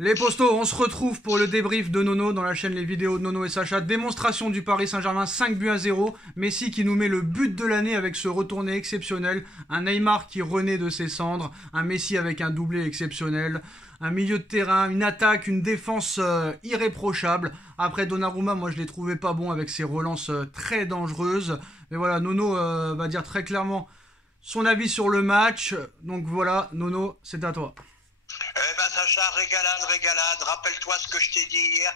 Les postos, on se retrouve pour le débrief de Nono dans la chaîne Les Vidéos de Nono et Sacha. Démonstration du Paris Saint-Germain, 5-0. Messi qui nous met le but de l'année avec ce retourné exceptionnel. Un Neymar qui renaît de ses cendres. Un Messi avec un doublé exceptionnel. Un milieu de terrain, une attaque, une défense irréprochable. Après Donnarumma, moi je l'ai trouvé pas bon avec ses relances très dangereuses. Mais voilà, Nono va dire très clairement son avis sur le match. Donc voilà, Nono, c'est à toi. Eh ben Sacha, régalade. Rappelle-toi ce que je t'ai dit hier.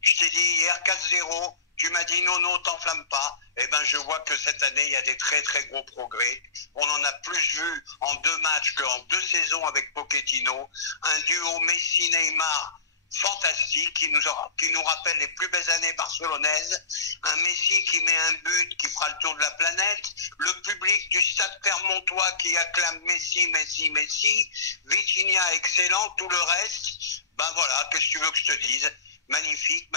Je t'ai dit hier 4-0. Tu m'as dit non, t'enflamme pas. Eh ben je vois que cette année, il y a des très très gros progrès. On en a plus vu en 2 matchs qu'en 2 saisons avec Pochettino. Un duo Messi-Neymar fantastique qui nous rappelle les plus belles années barcelonaises. Un Messi qui met un but qui fera le tour de la planète. Le public du stade Clermontois qui acclame Messi. Vitinha excellent, tout le reste. Ben voilà, qu'est-ce que tu veux que je te dise? Magnifique.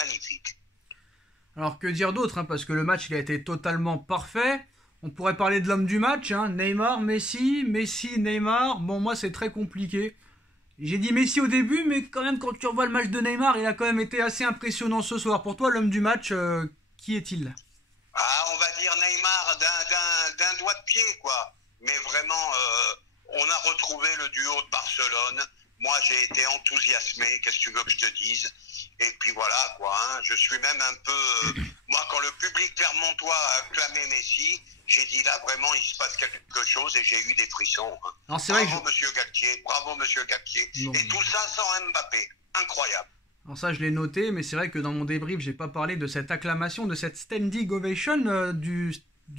Alors que dire d'autre, hein, parce que le match il a été totalement parfait. On pourrait parler de l'homme du match, hein, Neymar, Messi, Neymar. Bon, moi c'est très compliqué. J'ai dit Messi au début, mais quand même quand tu revois le match de Neymar, il a quand même été assez impressionnant ce soir. Pour toi, l'homme du match, qui est-il? Ah, on va dire Neymar d'un doigt de pied, quoi. Mais vraiment, on a retrouvé le duo de Barcelone. Moi, j'ai été enthousiasmé, qu'est-ce que tu veux que je te dise? Et puis voilà, quoi. Hein. Je suis même un peu... moi, quand le public clermontois a acclamé Messi, j'ai dit là, vraiment, il se passe quelque chose et j'ai eu des frissons. Hein. Alors, c'est bravo, vrai que monsieur Galtier. Non. Et tout ça sans Mbappé. Incroyable. Alors ça, je l'ai noté, mais c'est vrai que dans mon débrief, j'ai pas parlé de cette acclamation, de cette standing ovation du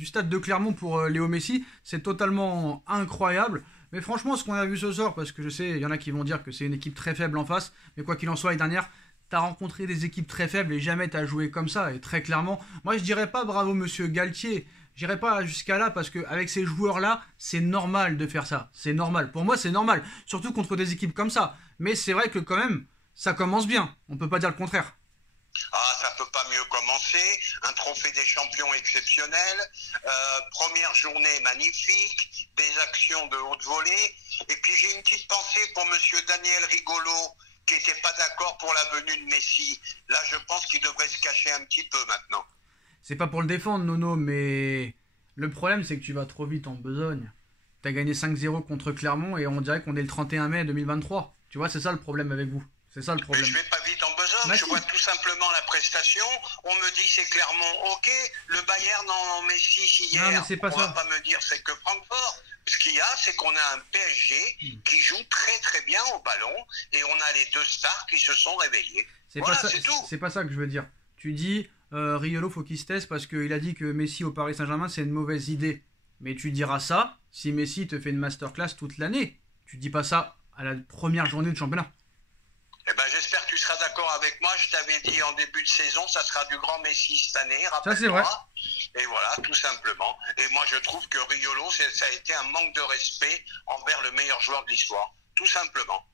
stade de Clermont pour Léo Messi. C'est totalement incroyable. Mais franchement, ce qu'on a vu ce soir, parce que je sais, il y en a qui vont dire que c'est une équipe très faible en face, mais quoi qu'il en soit, l'année dernière, t'as rencontré des équipes très faibles et jamais t'as joué comme ça. Et très clairement, moi je dirais pas bravo monsieur Galtier, j'irai pas jusqu'à là parce qu'avec ces joueurs-là, c'est normal de faire ça. C'est normal. Pour moi, c'est normal. Surtout contre des équipes comme ça. Mais c'est vrai que quand même, ça commence bien. On peut pas dire le contraire. Ah, ça peut pas mieux commencer. Un trophée des champions exceptionnel. Première journée magnifique. Des actions de haute volée. Et puis j'ai une petite pensée pour monsieur Daniel Rigolo qui n'était pas d'accord pour la venue de Messi. Là, je pense qu'il devrait se cacher un petit peu maintenant. C'est pas pour le défendre, Nono, mais le problème, c'est que tu vas trop vite en besogne. T'as gagné 5-0 contre Clermont et on dirait qu'on est le 31 mai 2023. Tu vois, c'est ça le problème avec vous. C'est ça le problème. Mais je vais pas vite en besogne. Bah je si. vois tout simplement la prestation. On me dit c'est Clermont. Ok, le Bayern en Messi hier. Non, mais c'est pas on ça. va pas me dire c'est que Francfort. Ce qu'il y a, c'est qu'on a un PSG qui joue très très bien au ballon et on a les 2 stars qui se sont réveillés. Voilà, c'est tout. C'est pas ça que je veux dire. Tu dis, Riolo, faut qu'il se teste parce qu'il a dit que Messi au Paris Saint-Germain, c'est une mauvaise idée. Mais tu diras ça si Messi te fait une masterclass toute l'année. Tu dis pas ça à la première journée de championnat. Eh ben, j'espère que tu seras d'accord avec moi. Je t'avais dit en début de saison, ça sera du grand Messi cette année. Ça, c'est vrai. Et voilà, tout simplement. Et moi, je trouve que Riolo, ça a été un manque de respect envers le meilleur joueur de l'histoire. Tout simplement.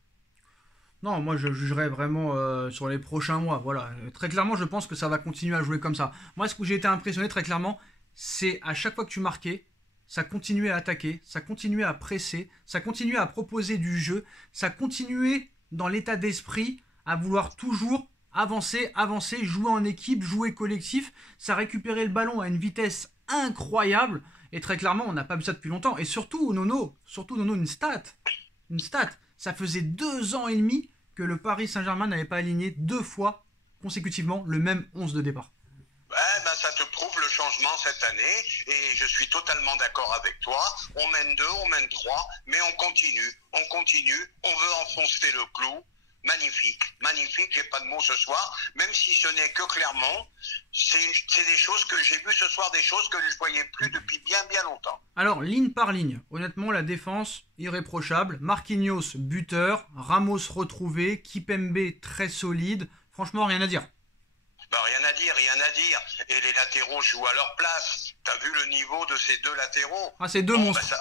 Non, moi je jugerai vraiment sur les prochains mois. Voilà. Très clairement, je pense que ça va continuer à jouer comme ça. Moi, ce que j'ai été impressionné très clairement, c'est à chaque fois que tu marquais, ça continuait à attaquer, ça continuait à presser, ça continuait à proposer du jeu, ça continuait dans l'état d'esprit à vouloir toujours avancer, jouer en équipe, jouer collectif. Ça récupérait le ballon à une vitesse incroyable. Et très clairement, on n'a pas vu ça depuis longtemps. Et surtout, Nono, une stat. Ça faisait 2 ans et demi que le Paris Saint-Germain n'avait pas aligné 2 fois consécutivement le même 11 de départ. Ouais, ben ça te prouve le changement cette année et je suis totalement d'accord avec toi. On mène 2, on mène 3, mais on continue, on veut enfoncer le clou. Magnifique, j'ai pas de mots ce soir, même si ce n'est que Clermont, c'est des choses que j'ai vues ce soir, des choses que je voyais plus depuis bien longtemps. Alors, ligne par ligne, honnêtement, la défense, irréprochable. Marquinhos, buteur. Ramos retrouvé. Kipembe, très solide. Franchement, rien à dire. Ben, rien à dire. Et les latéraux jouent à leur place. T'as vu le niveau de ces 2 latéraux? Ah, c'est 2 monstres. Ben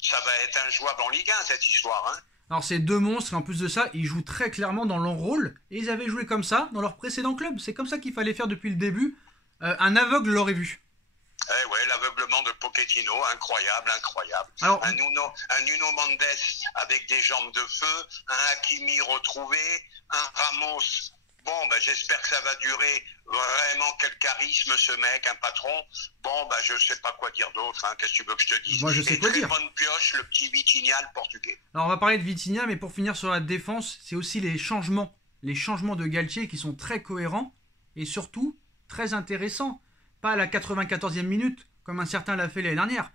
ça va être injouable en Ligue 1, cette histoire, hein. Alors, ces 2 monstres, et en plus de ça, ils jouent très clairement dans leur rôle. Et ils avaient joué comme ça dans leur précédent club. C'est comme ça qu'il fallait faire depuis le début. Un aveugle l'aurait vu. Eh ouais, l'aveuglement de Pochettino, incroyable. Alors, Un Nuno Mendes avec des jambes de feu, un Hakimi retrouvé. un Ramos. Bon, ben, j'espère que ça va durer. Vraiment, quel charisme ce mec, un patron. Bon, ben, je sais pas quoi dire d'autre. Hein. Qu'est-ce que tu veux que je te dise? Moi, je sais quoi très dire. bonne pioche, le petit Vitinha, le portugais. Alors, on va parler de Vitinha, mais pour finir sur la défense, c'est aussi les changements. Les changements de Galtier qui sont très cohérents et surtout très intéressants. Pas à la 94e minute, comme un certain l'a fait l'année dernière.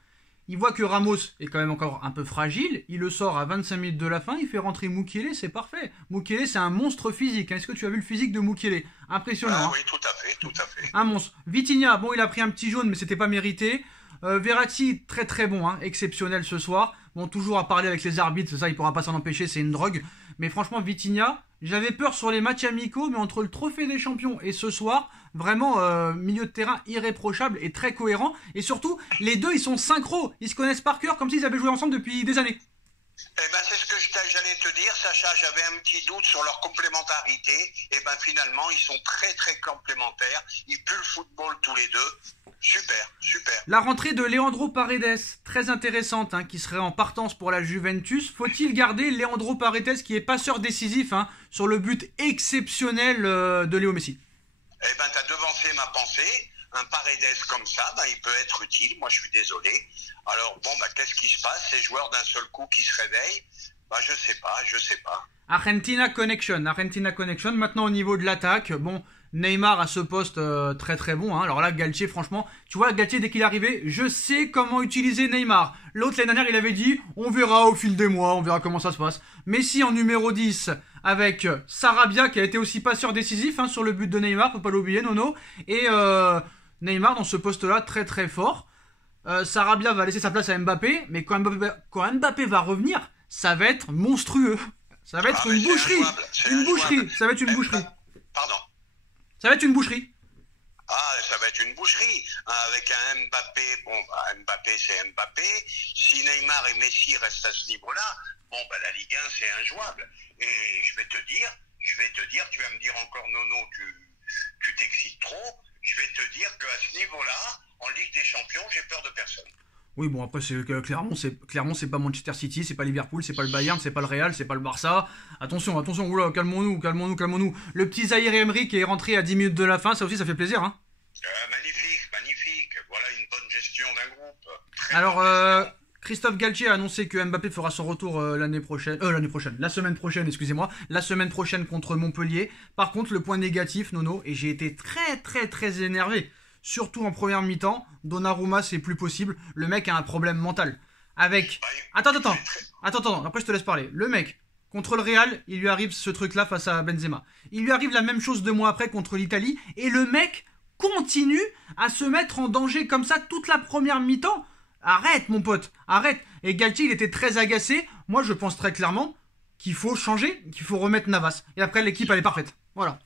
Il voit que Ramos est quand même encore un peu fragile, il le sort à 25 minutes de la fin, il fait rentrer Mukiele, c'est parfait. Mukiele, c'est un monstre physique. Est-ce que tu as vu le physique de Mukiele? Impressionnant. Ah, hein. oui, tout à fait, tout à fait. Un monstre. Vitinha, bon, il a pris un petit jaune, mais c'était pas mérité. Verratti, très très bon, hein, exceptionnel ce soir. Bon, toujours à parler avec les arbitres, ça, il pourra pas s'en empêcher, c'est une drogue. Mais franchement, Vitinha, j'avais peur sur les matchs amicaux, mais entre le trophée des champions et ce soir, vraiment milieu de terrain irréprochable et très cohérent. Et surtout, les deux, ils sont synchro. Ils se connaissent par cœur comme s'ils avaient joué ensemble depuis des années. Eh ben, c'est ce que j'allais te dire, Sacha. J'avais un petit doute sur leur complémentarité. Et ben, finalement, ils sont très, très complémentaires. Ils puent le football tous les deux. Super, super. La rentrée de Leandro Paredes, très intéressante, hein, qui serait en partance pour la Juventus. Faut-il garder Leandro Paredes, qui est passeur décisif, hein, sur le but exceptionnel de Léo Messi? Eh ben, t'as devancé ma pensée. Un Paredes comme ça, ben, il peut être utile. Moi, je suis désolé. Alors, bon, ben, qu'est-ce qui se passe? Ces joueurs d'un seul coup qui se réveillent? Ben, je sais pas. Argentina Connection. Maintenant, au niveau de l'attaque, bon, Neymar à ce poste très très bon. Hein. Alors là, Galtier, franchement, tu vois, Galtier, dès qu'il est arrivé, je sais comment utiliser Neymar. L'autre, l'année dernière, il avait dit, on verra au fil des mois, on verra comment ça se passe. Messi en numéro 10, avec Sarabia, qui a été aussi passeur décisif, hein, sur le but de Neymar, faut pas l'oublier, Nono. Et Neymar, dans ce poste-là, très très fort. Sarabia va laisser sa place à Mbappé, mais quand Mbappé va revenir, ça va être monstrueux. Ça va être une boucherie. Une boucherie. Ça va être une boucherie. Pardon. Ça va être une boucherie. Ah, ça va être une boucherie. Avec un Mbappé, bon, bah, Mbappé, c'est Mbappé. Si Neymar et Messi restent à ce niveau-là, bon, bah, la Ligue 1, c'est injouable. Et je vais te dire, tu vas me dire encore, Nono, tu t'excites trop. Je vais te dire qu'à ce niveau-là, en Ligue des Champions, j'ai peur de personne. Oui, bon, après, Clermont, c'est pas Manchester City, c'est pas Liverpool, c'est pas le Bayern, c'est pas le Real, c'est pas le Barça. Attention, oula, calmons-nous. Le petit Zaïre Emery qui est rentré à 10 minutes de la fin, ça aussi, ça fait plaisir, hein. Magnifique. Voilà une bonne gestion d'un groupe. Alors, Christophe Galtier a annoncé que Mbappé fera son retour la semaine prochaine, excusez-moi, la semaine prochaine contre Montpellier. Par contre, le point négatif, Nono, et j'ai été très très très énervé, surtout en première mi-temps, Donnarumma, c'est plus possible, le mec a un problème mental. Avec... Attends, après je te laisse parler. Le mec, contre le Real, il lui arrive ce truc-là face à Benzema. Il lui arrive la même chose 2 mois après contre l'Italie, et le mec continue à se mettre en danger comme ça toute la première mi-temps. Arrête, mon pote, arrête. Et Galtier, il était très agacé. Moi, je pense très clairement qu'il faut changer, qu'il faut remettre Navas. Et après, l'équipe, elle est parfaite. Voilà.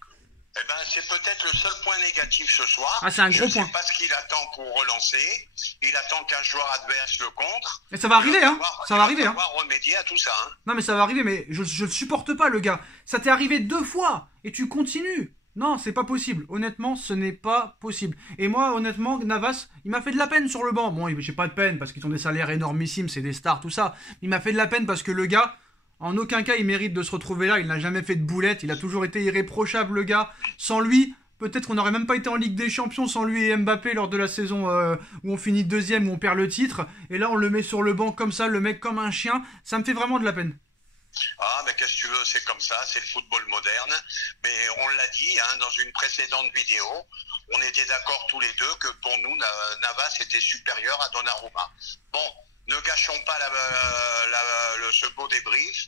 Eh ben, c'est peut-être le seul point négatif ce soir. Ah, c'est un gros point. Je ne sais pas ce qu'il attend pour relancer. Il attend qu'un joueur adverse le contre. Mais ça va arriver, hein. Ça va arriver, hein. Il va devoir remédier à tout ça, hein. Non, mais ça va arriver, mais je le supporte pas, le gars. Ça t'est arrivé 2 fois. Et tu continues. Non, c'est pas possible. Honnêtement, ce n'est pas possible. Et moi, honnêtement, Navas, il m'a fait de la peine sur le banc. Bon, j'ai pas de peine parce qu'ils ont des salaires énormissimes, c'est des stars, tout ça. Il m'a fait de la peine parce que le gars, en aucun cas, il mérite de se retrouver là. Il n'a jamais fait de boulette. Il a toujours été irréprochable, le gars. Sans lui, peut-être qu'on n'aurait même pas été en Ligue des Champions sans lui et Mbappé lors de la saison où on finit 2e, où on perd le titre. Et là, on le met sur le banc comme ça, le mec comme un chien. Ça me fait vraiment de la peine. Ah, mais qu'est-ce que tu veux, c'est comme ça, c'est le football moderne. Mais on l'a dit, hein, dans une précédente vidéo, on était d'accord tous les deux que pour nous, Navas était supérieur à Donnarumma. Bon, ne gâchons pas ce beau débrief.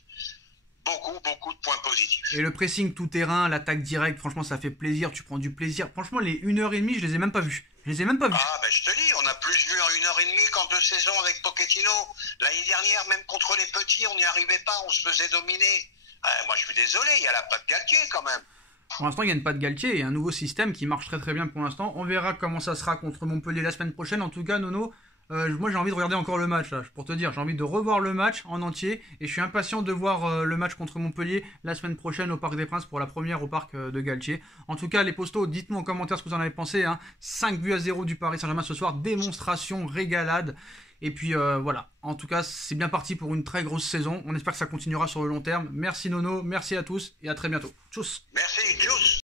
Beaucoup de points positifs. Et le pressing tout terrain, l'attaque directe, franchement, ça fait plaisir, tu prends du plaisir. Franchement, les 1h30, je les ai même pas vus. Ah, ben je te dis, on a plus vu en 1h30 qu'en 2 saisons avec Pochettino. L'année dernière, même contre les petits, on n'y arrivait pas, on se faisait dominer. Moi, je suis désolé, il y a la patte Galtier quand même. Pour l'instant, il y a une patte Galtier et un nouveau système qui marche très très bien pour l'instant. On verra comment ça sera contre Montpellier la semaine prochaine. En tout cas, Nono, moi j'ai envie de regarder encore le match là, pour te dire, j'ai envie de revoir le match en entier et je suis impatient de voir le match contre Montpellier la semaine prochaine au Parc des Princes pour la première au Parc de Galtier. En tout cas, les postos, dites-moi en commentaire ce que vous en avez pensé, hein. 5-0 du Paris Saint-Germain ce soir, démonstration, régalade. Et puis voilà, en tout cas, c'est bien parti pour une très grosse saison. On espère que ça continuera sur le long terme. Merci Nono, merci à tous et à très bientôt. Tchuss. Merci, tchuss.